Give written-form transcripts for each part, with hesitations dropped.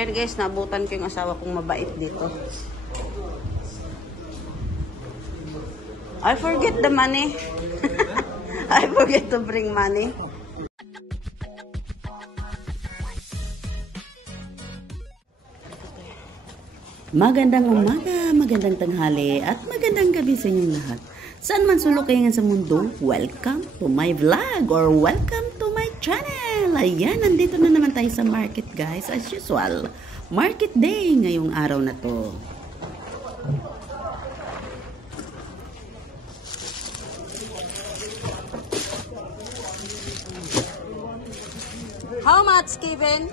Ayan guys, nabutan ko yung asawa kong mabait dito. I forget the money. I forget to bring money. Magandang umaga, magandang tanghali, at magandang gabi sa inyong lahat. Saan man sulok kayo nga sa mundo, welcome to my vlog or welcome to my channel. Ayan, nandito na naman tayo sa market guys, as usual. Market day ngayong araw na to. How much, Kevin?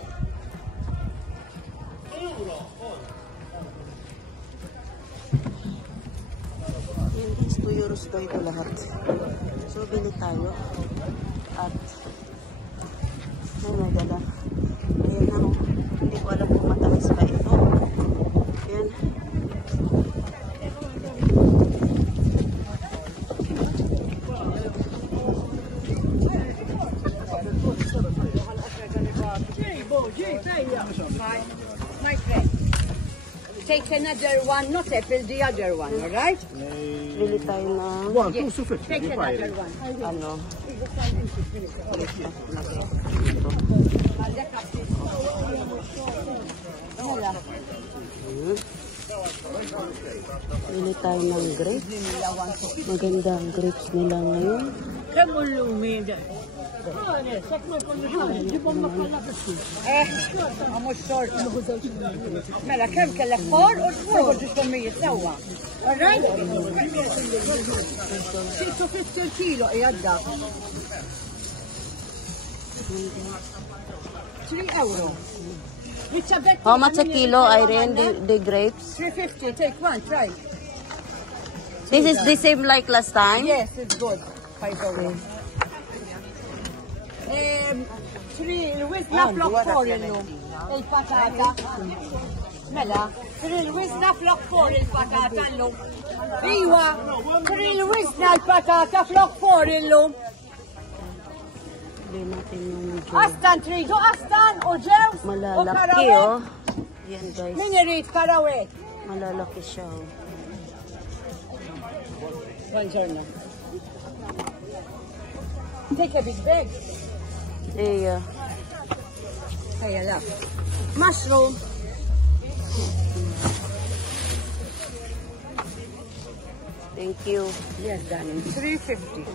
Yan guys, 2 euros daw ito lahat. So, bili tayo. At, oh my God, ayan na, hindi ko alam kung matamis ba ito. Yan. My friend, take another one, not apple, the other one, alright? Bili tayo na, Yes, take another one. ano, bili tayo ng grapes. Maganda ang grapes nila ngayon. شورت مالا كم كلا فور وفور جسم يتسوى alright 6 كيلو يدا 3 euro. How much a kilo, Irene, the grapes? 350, take one, try. This is the same like last time? Yes, it's good. 5 euro. 3 الوزنة فلوق فور البطاطا ملا 3 الوزنة فلوق فور البطاطا اللوم ايوه 3 الوزنة البطاطا فلوق فور اللوم أستان تريدو أستان وجوز Malalaki oh. Yan guys. من يريد كراويت Malalaki siya oh. Buongiorno. Take a big bag. Yeah. Hey, look. Mushroom. Thank you. Yes, darling. 350.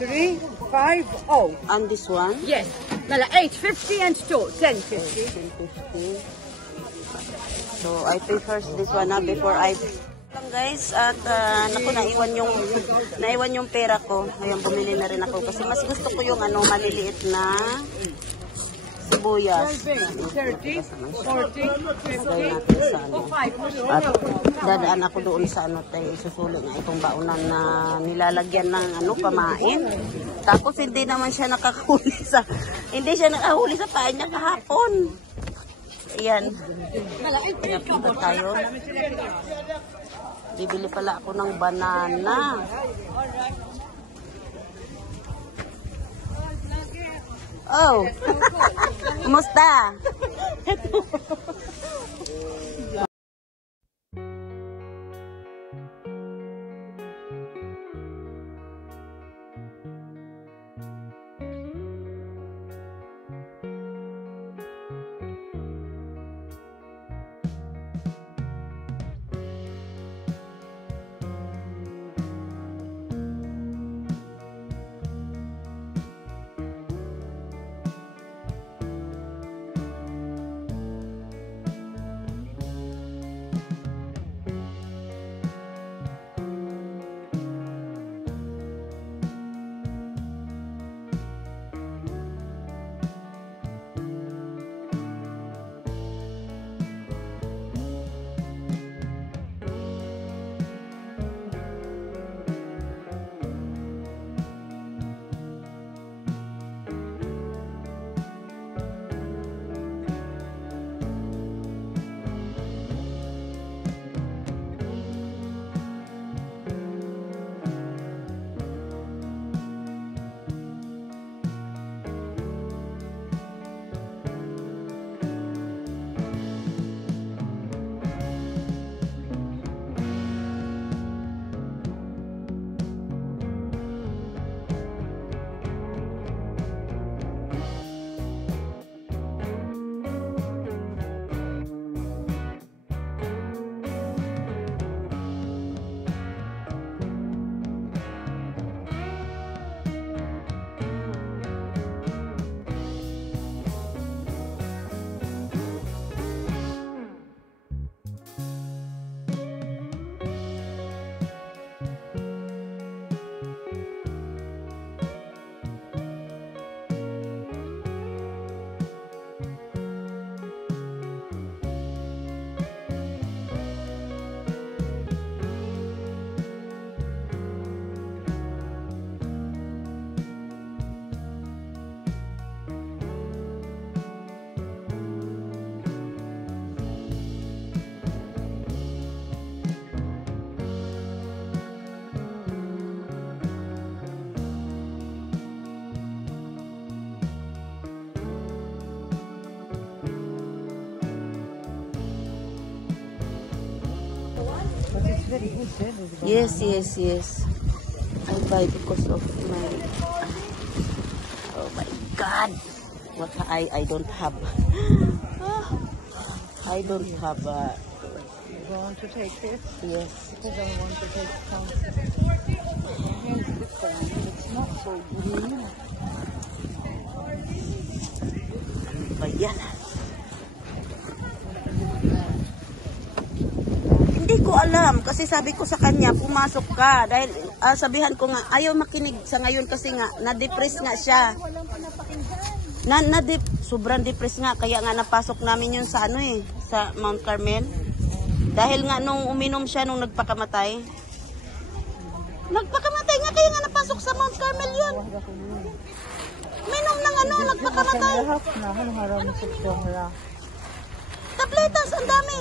350. And this one? Yes. Mala 850 and 1050. 10.50. So I pay first this one before I lang guys, at naku, naiwan yung pera ko. Ngayon bumili na rin ako kasi mas gusto ko yung ano maliliit na sibuyas. 30, 40, 50, At dadaan ako doon sa ano tayo, susuli nga itong baunan na nilalagyan ng ano pamain. Tapos hindi naman siya nakahuli sa paa niya kahapon. Ayan. Kaya punta tayo. Bibili pala ako ng banana. Oh. Kumusta? very good, eh? Yes, yes, yes. I buy because of my... Oh my God! What I don't have. I don't have You want to take this? yes. Because I want to take some. Here's this one. It's not so green. Ano ba yan? Hindi ko alam kasi sabi ko sa kanya pumasok ka dahil sabihan ko nga ayaw makinig sa ngayon kasi nga na-depress nga siya. Walang pinapakinggan. Sobrang depressed nga kaya nga napasok namin yun sa sa Mount Carmel. Dahil nga nung uminom siya nung nagpakamatay. Nagpakamatay nga kaya nga napasok sa Mount Carmel yun. Minom ng nagpakamatay. Tabletas, ang dami.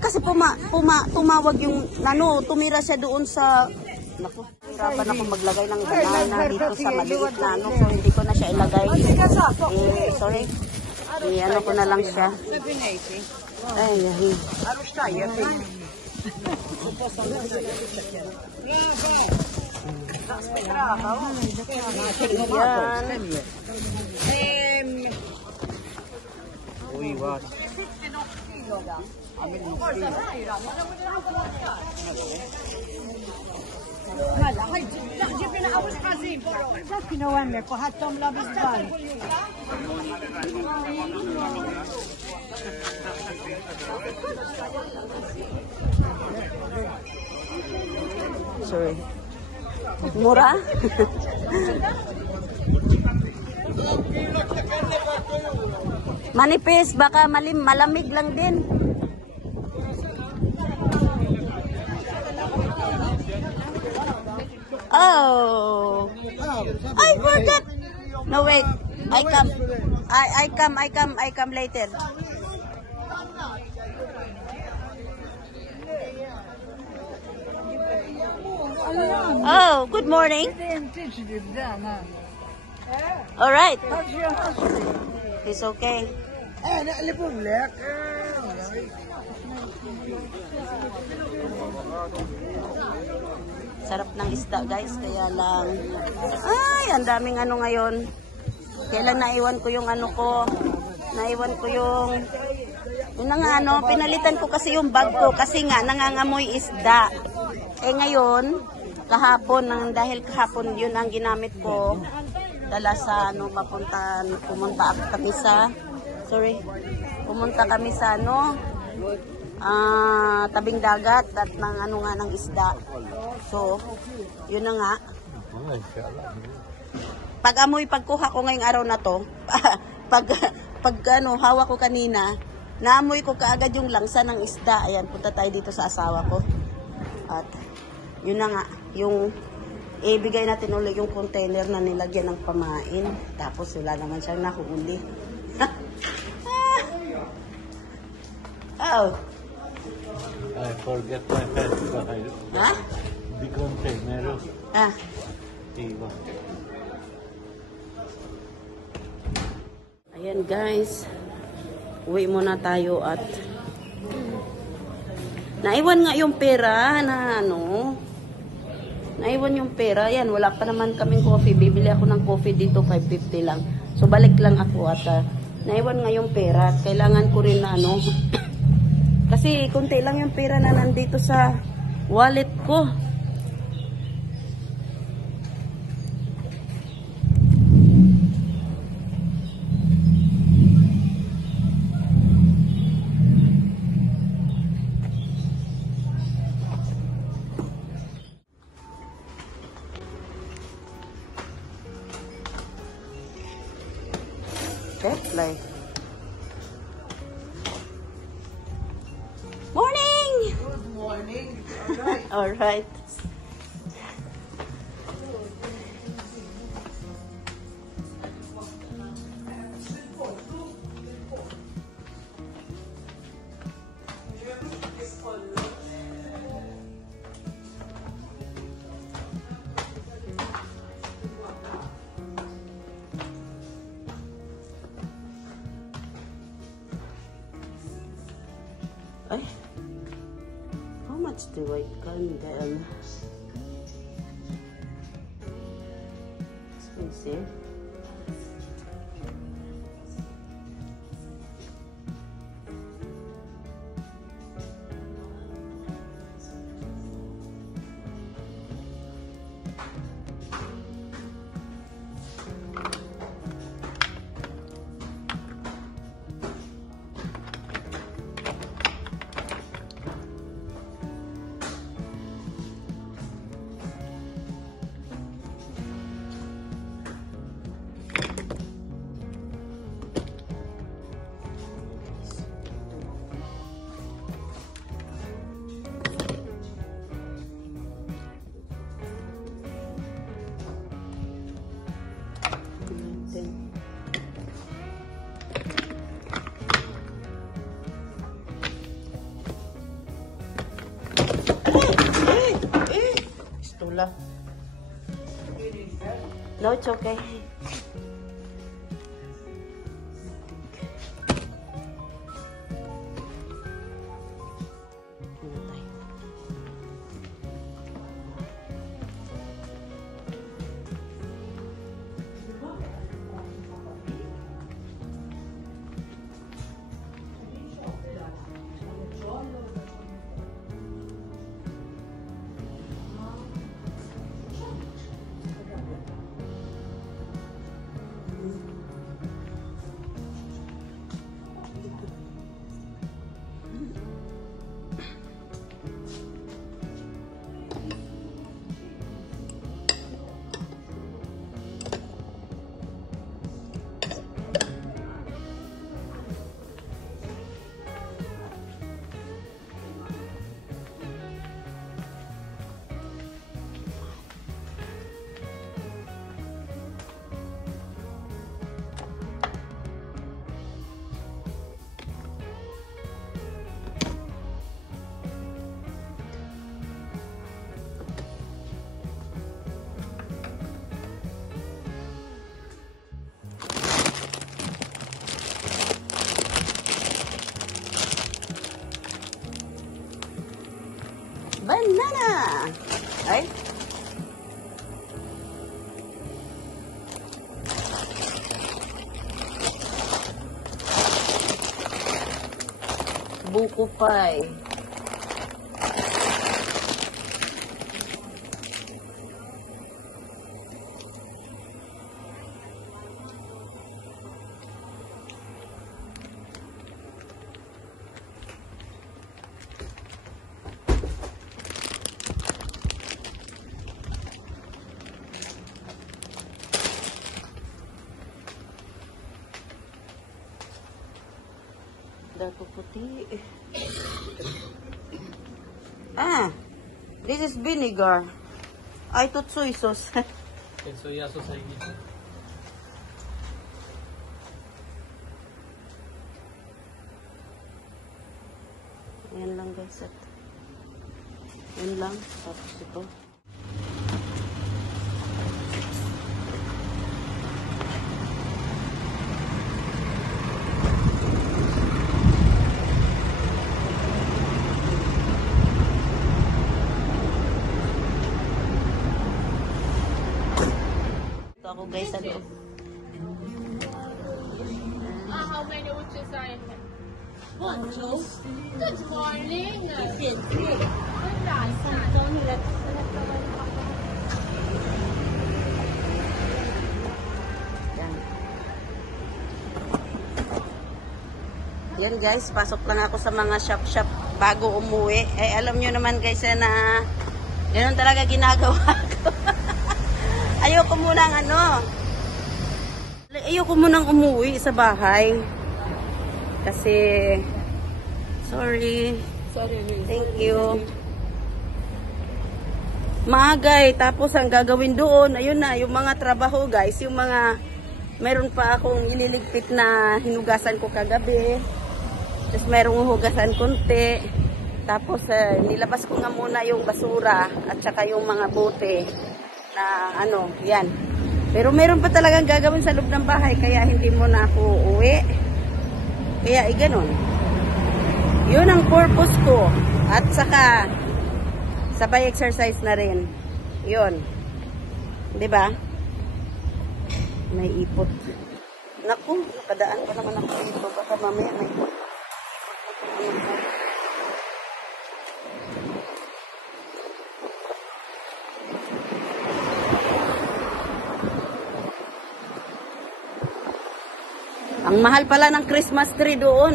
Kasi tumawag yung tumira siya doon sa hirapan ako maglagay ng banana dito sa maliit na so hindi ko na siya ilagay. Sorry. Ano ko na lang siya. Ay, sorry. Mura? Manipis, baka malamig lang din. Oh, I forgot. No wait, I come later. Oh, good morning. All right. It's okay. Sarap ng isda, guys. Kaya lang, ay, ang daming ngayon. Kaya lang naiwan ko yung Naiwan ko yung pinalitan ko kasi yung bag ko kasi nga nangangamoy isda. ngayon, dahil kahapon yun ang ginamit ko, dala sa pumunta kami sa tabing dagat at ng isda. So, yun na nga. Pagkuha ko ngayong araw na to, hawak ko kanina, naamoy ko kaagad yung langsa ng isda. Ayan, punta tayo dito sa asawa ko. At yun na nga, yung ibigay natin ulit yung container na nilagyan ng pamain. Tapos wala naman siyang nakuuli. Oh. I forget my pen behind the container. Iba. Ayan guys, uwi muna tayo at naiwan nga yung pera naiwan yung pera. Yan, wala pa naman kaming coffee. Bibili ako ng coffee dito, 550 lang. So balik lang ako at naiwan nga yung pera. Kailangan ko rin na kasi konti lang yung pera na nandito sa wallet ko. Play. Morning! Good morning. All right. Ay, how much the white candle? Expensive. Stula. No, it's okay. Banana! Ay? Buko pie. Dato puti. Ah, this is vinegar. I thought soy sauce. soya sauce ay dito. Ayan lang guys. Ayan lang. Tapos ito. Ako guys sa loob. How many witches are in here? 1, 2. Good morning. Yan guys, pasok lang ako sa mga shop-shop bago umuwi. Eh alam nyo naman guys na ganun talaga ginagawa ko. Ayoko munang ayoko munang umuwi sa bahay. Kasi, sorry. Thank you. Maagay. Tapos ang gagawin doon, ayun na, yung mga trabaho guys, yung mga, meron pa akong ililigpit na hinugasan ko kagabi. Tapos merong hugasan konti. Tapos nilabas ko nga muna yung basura at saka yung mga bote. Na yan. Pero meron pa talagang gagawin sa loob ng bahay kaya hindi mo na ako uwi. Kaya ganun. Yun ang purpose ko. At saka, sabay exercise na rin. Yun. Diba? May ipot. Naku, nakadaan pa naman ako dito. Baka mamaya may ipot. Ang mahal pala ng Christmas tree doon.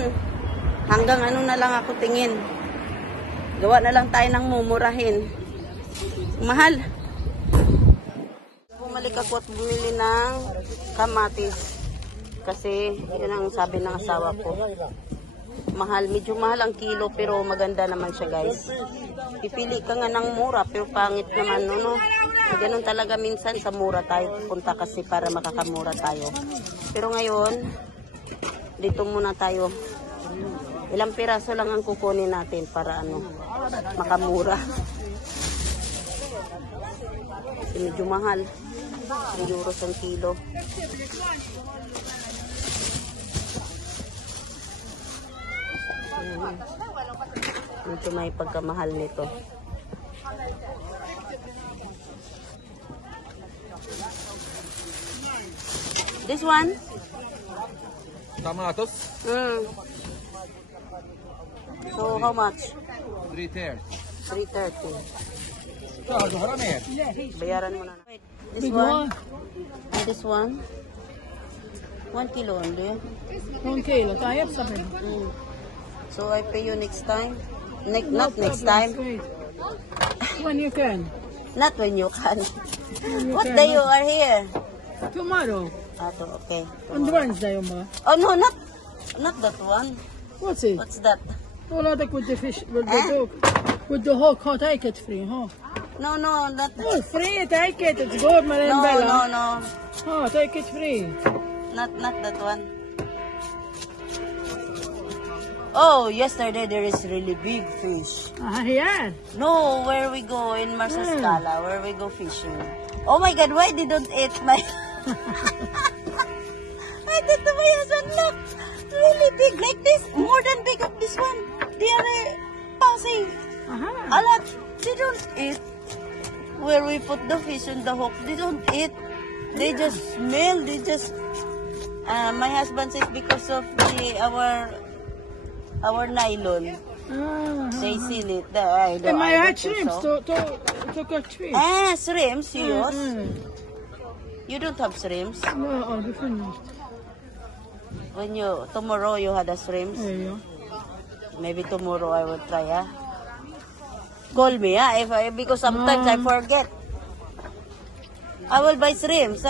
Hanggang ano na lang ako tingin. Gawa na lang tayo ng mumurahin. Mahal. Bumalik ako at bumili ng kamatis. Kasi yun ang sabi ng asawa ko. Mahal. Medyo mahal ang kilo pero maganda naman siya guys. Pipili ka nga ng mura pero pangit naman. No? Ganun talaga minsan sa mura tayo punta kasi para makakamura tayo. Pero ngayon, dito muna tayo. Ilang piraso lang ang kukunin natin para ano, makamura. Kasi medyo mahal. €1 ang kilo. Medyo may pagkamahal nito. This one? Tomatoes, So, how much? 330. 330. Ciao, haramir. Bayaran mo na. Wait, this one? And this one? 1 kilo only. 1 kilo, tayo sa akin. So, I pay you next time? Not next time. When you can. Not when you can. When you What can. day you are here? Tomorrow. Okay. On Wednesday, Oma. Oh, no, not that one. What's it? What's that? Well, I think with the fish, with the dog. With the whole can't take it free, huh? No, not Oh, free, take it. It's good, Marimbella. No. Oh, take it free. Not that one. Oh, yesterday there is really big fish. Yeah. No, where we go in Marsascala, where we go fishing. Oh my God, why they don't eat my... I did to my husband, look, really big like this, more than big of this one. They are passing a lot. They don't eat. Where we put the fish on the hook, they don't eat. They just smell. They just. My husband says because of our nylon. They seal it. And my had shrimps to cook fish. Shrimps, serious? You don't have shrimps? No, I'll be finished. When tomorrow you had a shrimps? There you Maybe tomorrow I will try, Call me, because sometimes I forget. I will buy shrimps,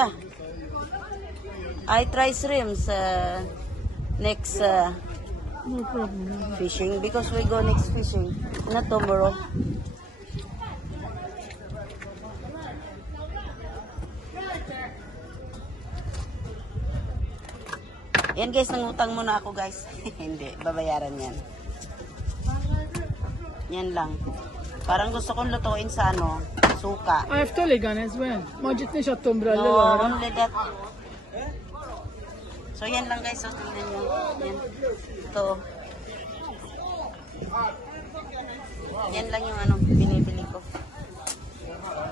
I try shrimps next No problem. fishing because we go next fishing, not tomorrow. Yan guys, nangutang muna ako guys. Hindi, babayaran yan. Yan lang. Parang gusto kong lutuin sa suka. I have Toligan as well. Majit ni siya tumbra No, lalo. only that. So yan lang guys, so tingnan nyo. Yan. Ito. Yan lang yung binibili ko.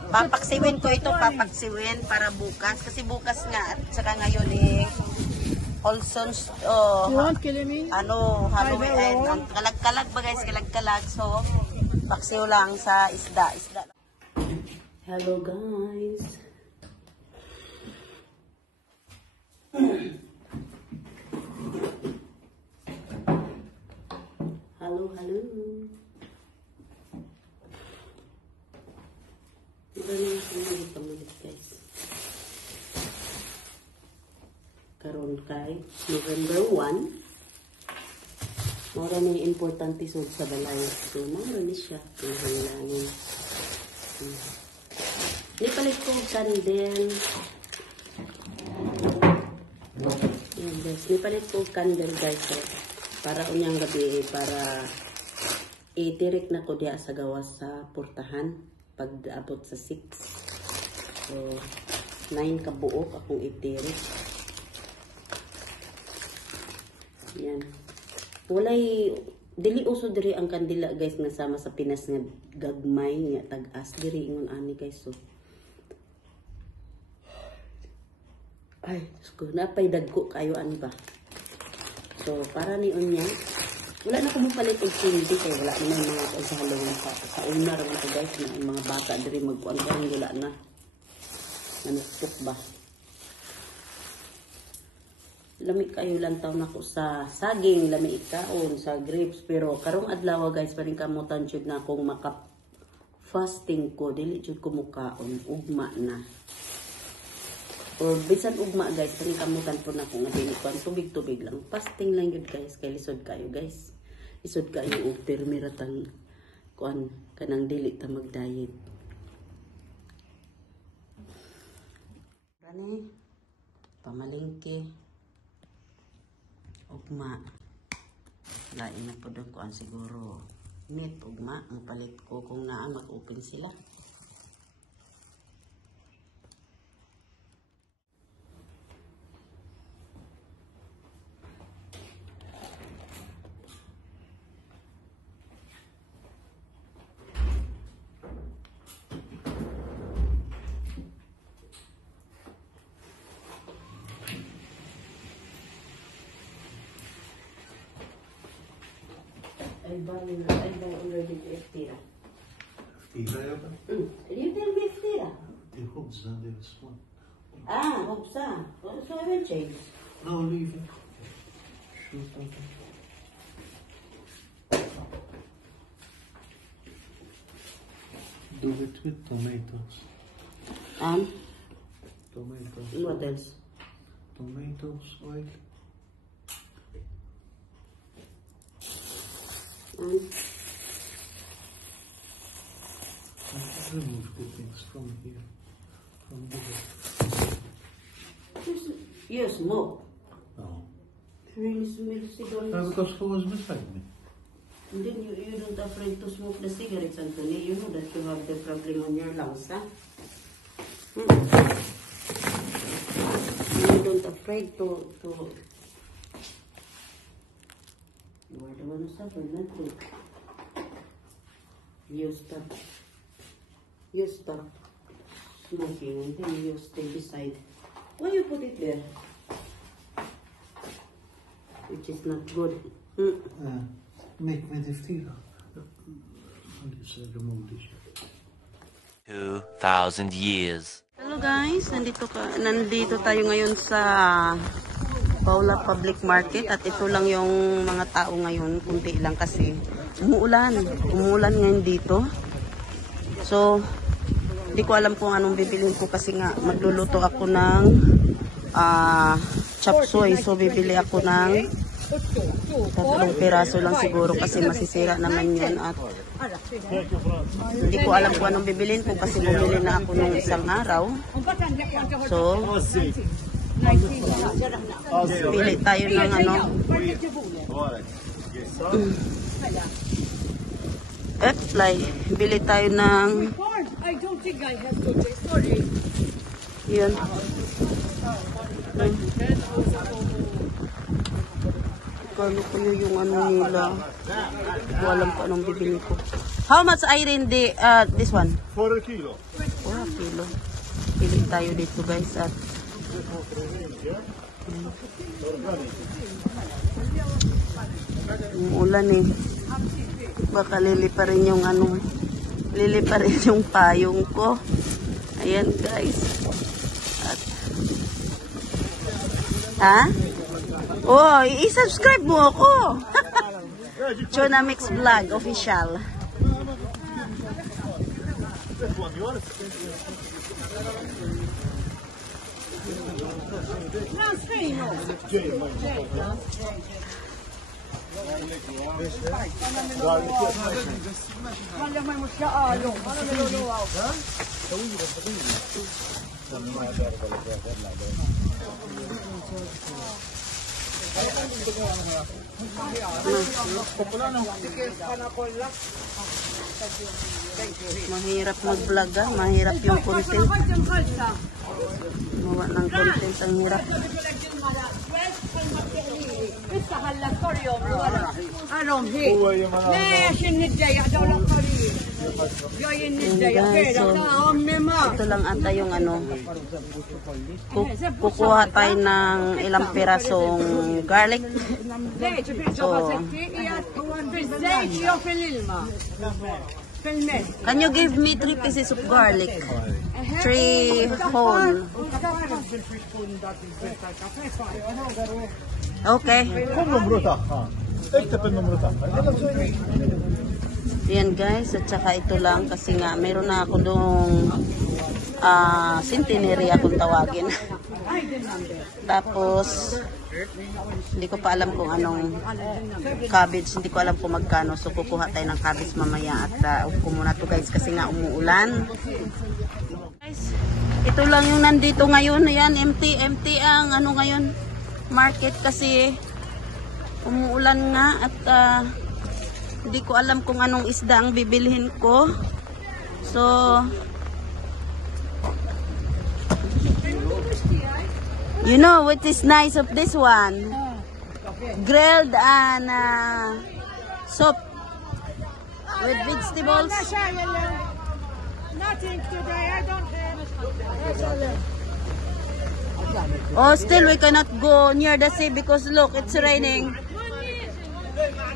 Papaksiwin ko ito, papaksiwin para bukas. Kasi bukas nga, at saka ngayon Olson's, You want killing me? Halloween, kalag-kalag ba guys, kalag-kalag. So, paksiw lang sa isda. Hello guys. Hello. Iba na yung pamalit guys. Karon kay November 1. Mora na yung importante sud sa balay. So, mora ni siya. Pinahanglanin. Nipalit ko candle. Yan guys. Nipalit ko candle guys. Para unyang gabi para itirik na ko diya sa gawas sa portahan. Pag abot sa 6. So, 9 kabuok akong itirik. Yan. Dili uso diri ang kandila guys nga sama sa Pinas nga gagmay nga tag-as diri ingon ani guys. So ay, sko napay dagko kayo ani ba. So para ni unya wala na ko palit og candy kay wala na yung mga sa Halloween pa. Sa una ra man to guys na ang mga bata diri magkuan karon wala na. Nanukpok ba? Lami kayo lang taw nako sa saging, lami ikaon sa grapes, pero karong adlaw guys paring kamutan jud na akong maka fasting ko dili jud ko mukaon ugma na. Or bisan ugma guys paring kamutan po na ko nga dili ko tubig lang. Fasting lang yun guys kay lisod kayo guys. Lisod kayo og permiratang kuan kanang dili ta mag-diet. Rani pamalingki ugma lain na po doon ko ang siguro meat ugma ang palit ko kung naa mag-open sila. I buy already Eftira. Eftira, ja. You tell me Eftira. Det är Hobsa, det är smart. Ah, Hobsa. So I will change. No, leave it. Shoot out. Do it with tomatoes. Tomatoes. What else? Tomatoes, oil. Remove the things from here. From here. You smoke. No. Really smell cigarettes. No, because who was beside me? And then you don't afraid to smoke the cigarettes, Anthony. You know that you have the problem on your lungs, huh? You don't afraid to you are the one who suffered, not me. You stop smoking and then you stay beside. Why you put it there? Which is not good. Make me the Eftira. Remove this. 2,000 years. Hello guys, nandito tayo ngayon sa Paula Public Market at ito lang yung mga tao ngayon, kunti lang kasi umuulan ngayon dito. So hindi ko alam kung anong bibilhin ko kasi nga magluluto ako ng chop suey. So bibili ako ng 3 piraso lang siguro kasi masisira naman yan at hindi ko alam kung anong bibilhin ko kasi bumili na ako nung isang araw. So pili tayo ng ano. Fly. Bili tayo ng yun. Kalo ko yung ano nila. Hindi ko alam kung anong bibili ko. How much Irene this one? 4 kilo. 4 kilo. Pili tayo dito guys at umuulan eh. Baka lili pa rin yung ano, lili pa rin yung payong ko. Ayan guys. At, ha? Oh, i-subscribe mo ako. Chonamix Vlog Official. Mahirap mag-vlog ah, mahirap yung content. Mawa ng content ang hirap. لسه هلا اليوم انا هيك ليش الندية دولة قريب جاي الندية Guys, so, امي ما ito lang ata yung ano. Kukuha tayo ng ilang pirasong garlic. ليش في الزيت يو في الماء في الماء Can you give me 3 pieces of garlic? 3 whole. Okay. النمرو تاعها اكتب النمرو تاعها يلا سوي Yan guys, at saka ito lang kasi nga meron na ako dong centenary akong tawagin. Tapos hindi ko pa alam kung anong cabbage, hindi ko alam kung magkano. So kukuha tayo ng cabbage mamaya at upo muna to guys kasi nga umuulan. Guys, ito lang yung nandito ngayon. Ayan, empty ang ano ngayon market kasi umuulan nga at hindi ko alam kung anong isda ang bibilhin ko. So, you know what is nice of this one? Grilled and soup with vegetables. Nothing today, I don't have. Oh, still we cannot go near the sea because look, it's raining.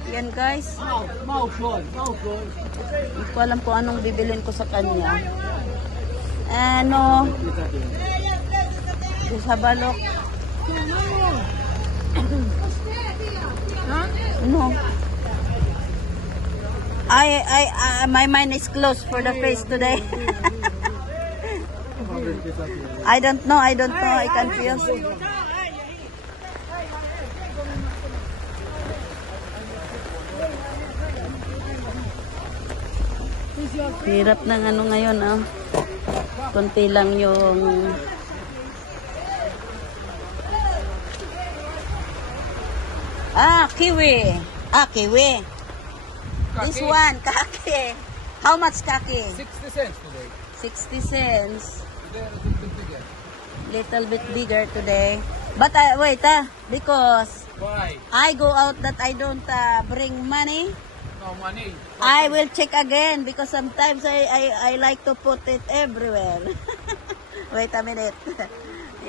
Yan guys. Hindi ko alam kung anong bibilin ko sa kanya. Ano? Sa balok. No. My mind is closed for the face today. I don't know. I confused. Hirap ng ano ngayon, oh. Konti lang yung kiwi. Kiwi. This one, kaki. How much kaki? 60 cents today. 60 cents. Today a little bit bigger. Little bit bigger today. But wait, because Why? I go out that I don't bring money. No money. I will check again because sometimes I like to put it everywhere. Wait a minute.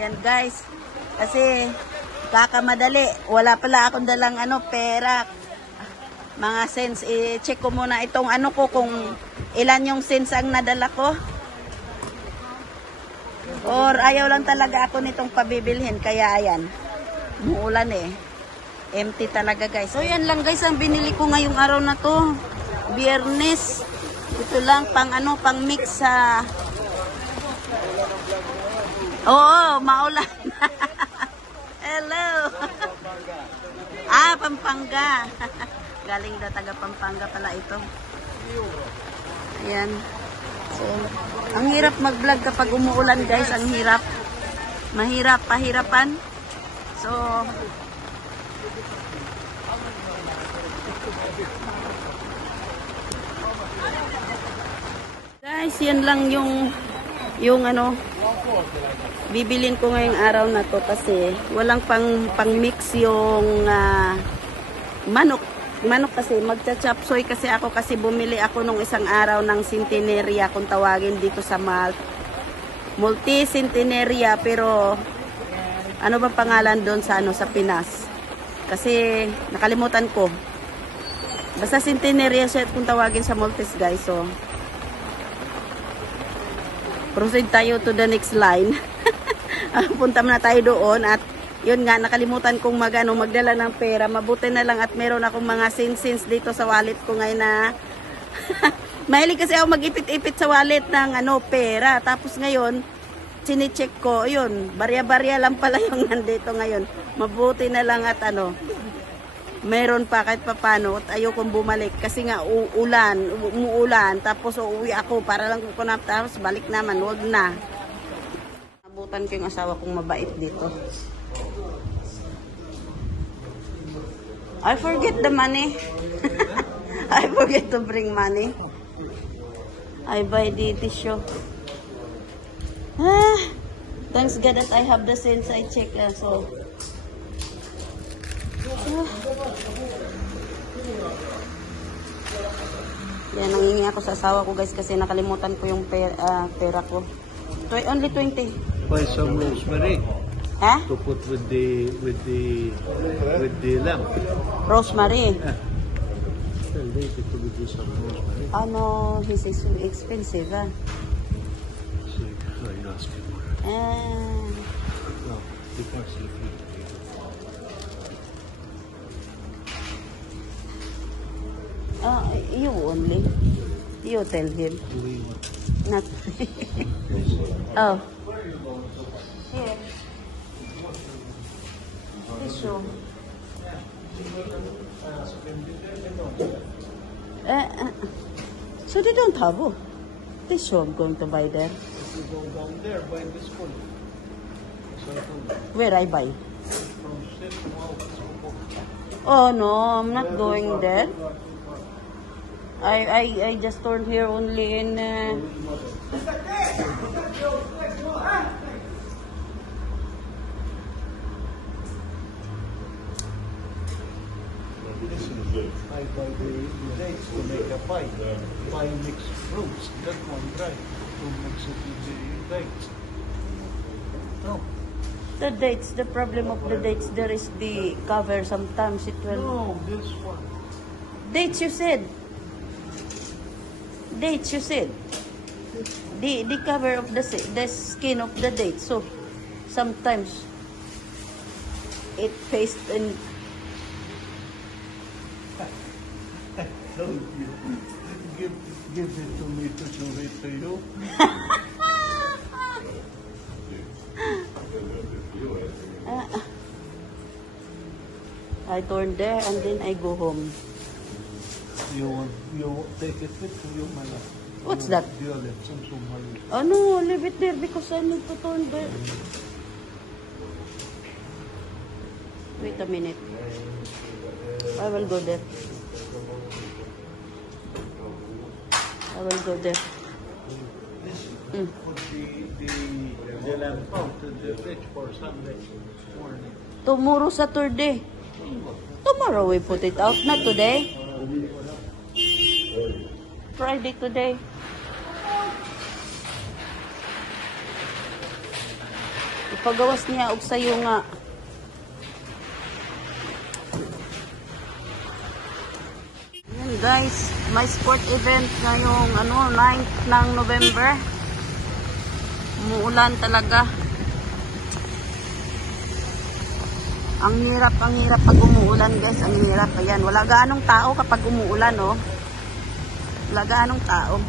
Yan guys. Kasi kakamadali. Wala pala akong dalang pera. Mga cents. I-check ko muna itong ko kung ilan yung cents ang nadala ko. Or ayaw lang talaga ako nitong pabibilhin. Kaya ayan. Muulan empty talaga guys. So yan lang guys ang binili ko ngayong araw na to. Biyernes. Ito lang pang pang mix sa Oo, maulan. Hello. Pampanga. Galing na taga Pampanga pala ito. Ayan. So, ang hirap mag-vlog kapag umuulan guys, ang hirap. Mahirap, pahirapan. So, guys, yan lang yung bibilin ko ngayong araw na to kasi walang pang mix yung manok kasi magcha-chapsoy kasi ako kasi bumili ako nung isang araw ng centenaria kung tawagin dito sa multi-centenaria pero ano ba pangalan doon sa sa Pinas kasi nakalimutan ko basta centenaria siya kung tawagin sa Maltese guys. So proceed tayo to the next line. Punta na tayo doon at yun nga, nakalimutan kong magdala ng pera. Mabuti na lang at meron akong mga sins dito sa wallet ko ngayon na mahilig kasi ako mag-ipit-ipit sa wallet ng pera. Tapos ngayon, sinicheck ko, yun, barya-barya lang pala yung nandito ngayon. Mabuti na lang at meron pa kahit papano at ayokong bumalik kasi nga umuulan tapos uuwi ako para lang kukunap tapos balik naman, wag na. Nabutan ko yung asawa kong mabait dito. I forget the money. I forget to bring money. I buy the tissue. Thanks God that I have the sense I check so Yan, nangingi ako sa asawa ko guys kasi nakalimutan ko yung pera ko. Only 20. Buy some rosemary Ha? to put with the lamp. Rosemary. Tell David to give you some rosemary. Ano, this is so expensive, ha? So you ask him. No, because if You only. You tell him. Not. Oh. Here. Tissue. So they don't have tissue I'm going to buy there. you go down there, buy this one. Where I buy? From Ship, Oh no, I'm not going there. I just turned here only in I buy the dates to make a pie. Pie mixed fruits. That one dry. To mix it with the dates. No. the dates. The problem of the dates, there is the cover. Sometimes it will. No, this one. Dates, you said. Dates, you said. The cover of the skin of the date. So sometimes it pastes in. Don't you give it to me to show it to you. I turn there and then I go home. You take it with you, my love. What's that? Violet, some money. Oh no, leave it there because I need to turn there. Wait a minute. I will go there. I will go there. Put the lamp out in the fridge for Sunday morning. Tomorrow Saturday. Tomorrow we put it out, not today. Friday today. Ipagawas niya og sayo nga. Yan guys, may sport event ngayong 9th ng November. Umuulan talaga. Ang hirap pag umuulan guys, ang hirap. Ayan, wala gaanong tao kapag umuulan, oh. Wala gaanong tao.